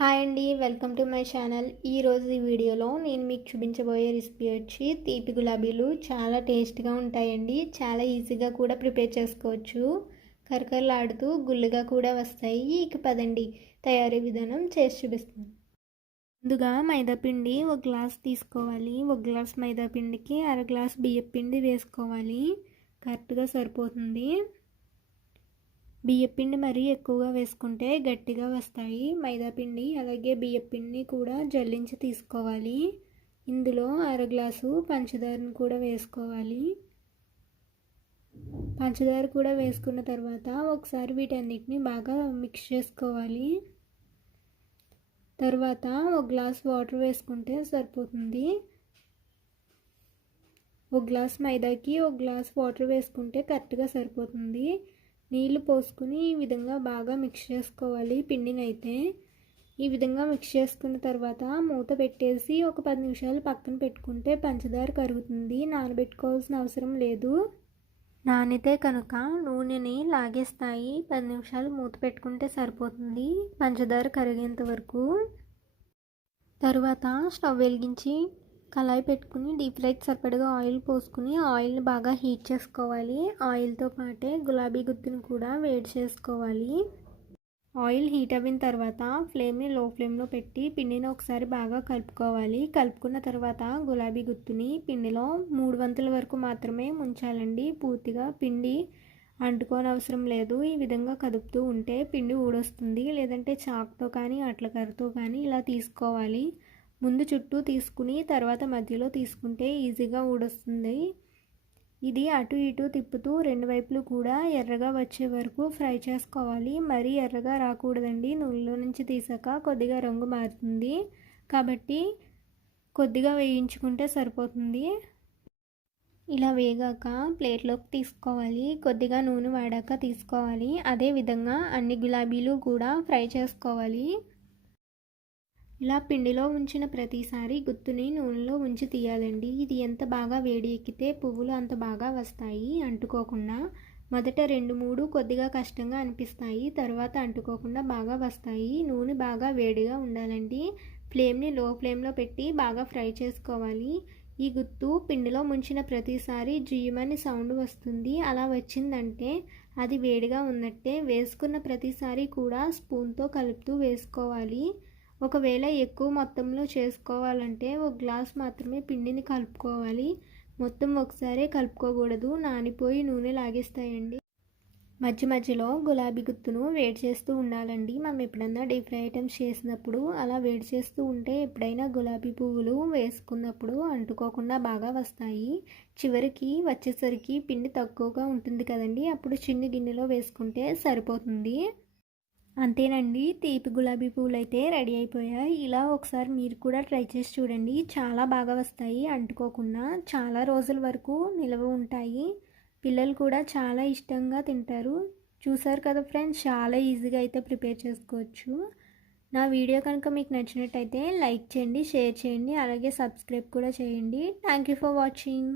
Hi అండి welcome to my channel. ఈరోజు ఈ వీడియోలో నేను మీకు చూపించబోయే రెసిపీ వచ్చి తీపి గులాబీలు. చాలా టేస్ట్గా ఉంటాయండి. చాలా ఈజీగా కూడా ప్రిపేర్ చేసుకోవచ్చు. కరకరలాడుతూ గుళ్ళుగా కూడా వస్తాయి. ఇక పదండి తయారీ విధానం చేసి చూపిస్తాను. ముందుగా మైదాపిండి ఒక గ్లాస్ తీసుకోవాలి. ఒక గ్లాస్ మైదాపిండికి అర గ్లాస్ బియ్యం పిండి వేసుకోవాలి. కరెక్ట్గా సరిపోతుంది. బియ్యపిండి మరీ ఎక్కువగా వేసుకుంటే గట్టిగా వస్తాయి. మైదాపిండి అలాగే బియ్యపిండిని కూడా జల్లించి తీసుకోవాలి. ఇందులో అర గ్లాసు పంచదారను కూడా వేసుకోవాలి. పంచదార కూడా వేసుకున్న తర్వాత ఒకసారి వీటన్నిటిని బాగా మిక్స్ చేసుకోవాలి. తర్వాత ఒక గ్లాస్ వాటర్ వేసుకుంటే సరిపోతుంది. ఒక గ్లాస్ మైదాకి ఒక గ్లాస్ వాటర్ వేసుకుంటే కరెక్ట్గా సరిపోతుంది. నీళ్ళు పోసుకుని ఈ విధంగా బాగా మిక్స్ చేసుకోవాలి పిండినైతే. ఈ విధంగా మిక్స్ చేసుకున్న తర్వాత మూత పెట్టేసి ఒక పది నిమిషాలు పక్కన పెట్టుకుంటే పంచదార కరుగుతుంది. నానబెట్టుకోవాల్సిన అవసరం లేదు. నానితే కనుక నూనెని లాగేస్తాయి. పది నిమిషాలు మూత పెట్టుకుంటే సరిపోతుంది పంచదార కరిగేంత వరకు. తర్వాత స్టవ్ వెలిగించి కళాయి పెట్టుకుని డీప్ ఫ్రైకి సరిపడగా ఆయిల్ పోసుకుని ఆయిల్ని బాగా హీట్ చేసుకోవాలి. ఆయిల్తో పాటే గులాబీ గుత్తుని కూడా వేడి చేసుకోవాలి. ఆయిల్ హీట్ అయిన తర్వాత ఫ్లేమ్ని లో ఫ్లేమ్లో పెట్టి పిండిని ఒకసారి బాగా కలుపుకోవాలి. కలుపుకున్న తర్వాత గులాబీ గుత్తుని పిండిలో మూడు వంతుల వరకు మాత్రమే ముంచాలండి. పూర్తిగా పిండి అంటుకోని అవసరం లేదు. ఈ విధంగా కదుపుతూ ఉంటే పిండి ఊడొస్తుంది. లేదంటే చాక్తో కానీ అట్ల కర్రతో కానీ ఇలా తీసుకోవాలి. ముందు చుట్టూ తీసుకుని తర్వాత మధ్యలో తీసుకుంటే ఈజీగా ఊడొస్తుంది. ఇది అటు ఇటు తిప్పుతూ రెండు వైపులు కూడా ఎర్రగా వచ్చే వరకు ఫ్రై చేసుకోవాలి. మరీ ఎర్రగా రాకూడదండి. నూనెలో నుంచి తీసాక కొద్దిగా రంగు మారుతుంది. కాబట్టి కొద్దిగా వేయించుకుంటే సరిపోతుంది. ఇలా వేగాక ప్లేట్లోకి తీసుకోవాలి. కొద్దిగా నూనె వాడాక తీసుకోవాలి. అదేవిధంగా అన్ని గులాబీలు కూడా ఫ్రై చేసుకోవాలి. ఇలా పిండిలో ఉంచిన ప్రతిసారి గుత్తుని నూనెలో ఉంచి తీయాలండి. ఇది ఎంత బాగా వేడి ఎక్కితే పువ్వులు అంత బాగా వస్తాయి అంటుకోకుండా. మొదట రెండు మూడు కొద్దిగా కష్టంగా అనిపిస్తాయి తర్వాత అంటుకోకుండా బాగా వస్తాయి. నూనె బాగా వేడిగా ఉండాలండి. ఫ్లేమ్ని లో ఫ్లేమ్లో పెట్టి బాగా ఫ్రై చేసుకోవాలి. ఈ గుత్తు పిండిలో ముంచిన ప్రతిసారి జియ్యమని సౌండ్ వస్తుంది. అలా వచ్చిందంటే అది వేడిగా ఉన్నట్టే వేసుకున్న ప్రతిసారి కూడా స్పూన్తో కలుపుతూ వేసుకోవాలి. ఒకవేళ ఎక్కువ మొత్తంలో చేసుకోవాలంటే ఒక గ్లాస్ మాత్రమే పిండిని కలుపుకోవాలి. మొత్తం ఒకసారి కలుపుకోకూడదు. నానిపోయి నూనె లాగేస్తాయండి. మధ్య మధ్యలో గులాబీ గుత్తును వేడి చేస్తూ ఉండాలండి. మనం ఎప్పుడన్నా డీప్ ఫ్రై ఐటమ్స్ చేసినప్పుడు అలా వేడి చేస్తూ ఉంటే ఎప్పుడైనా గులాబీ పువ్వులు వేసుకున్నప్పుడు అంటుకోకుండా బాగా వస్తాయి. చివరికి వచ్చేసరికి పిండి తక్కువగా ఉంటుంది కదండి. అప్పుడు చిన్న గిన్నెలో వేసుకుంటే సరిపోతుంది. అంతేనండి. తీపి గులాబీ పువ్వులు అయితే రెడీ అయిపోయాయి ఇలా ఒకసారి మీరు కూడా ట్రై చేసి చూడండి. చాలా బాగా వస్తాయి అంటుకోకుండా. చాలా రోజుల వరకు నిల్వ ఉంటాయి. పిల్లలు కూడా చాలా ఇష్టంగా తింటారు. చూసారు కదా ఫ్రెండ్స్ చాలా ఈజీగా అయితే ప్రిపేర్ చేసుకోవచ్చు. నా వీడియో కనుక మీకు నచ్చినట్టయితే లైక్ చేయండి షేర్ చేయండి అలాగే సబ్స్క్రైబ్ కూడా చేయండి. Thank you for watching.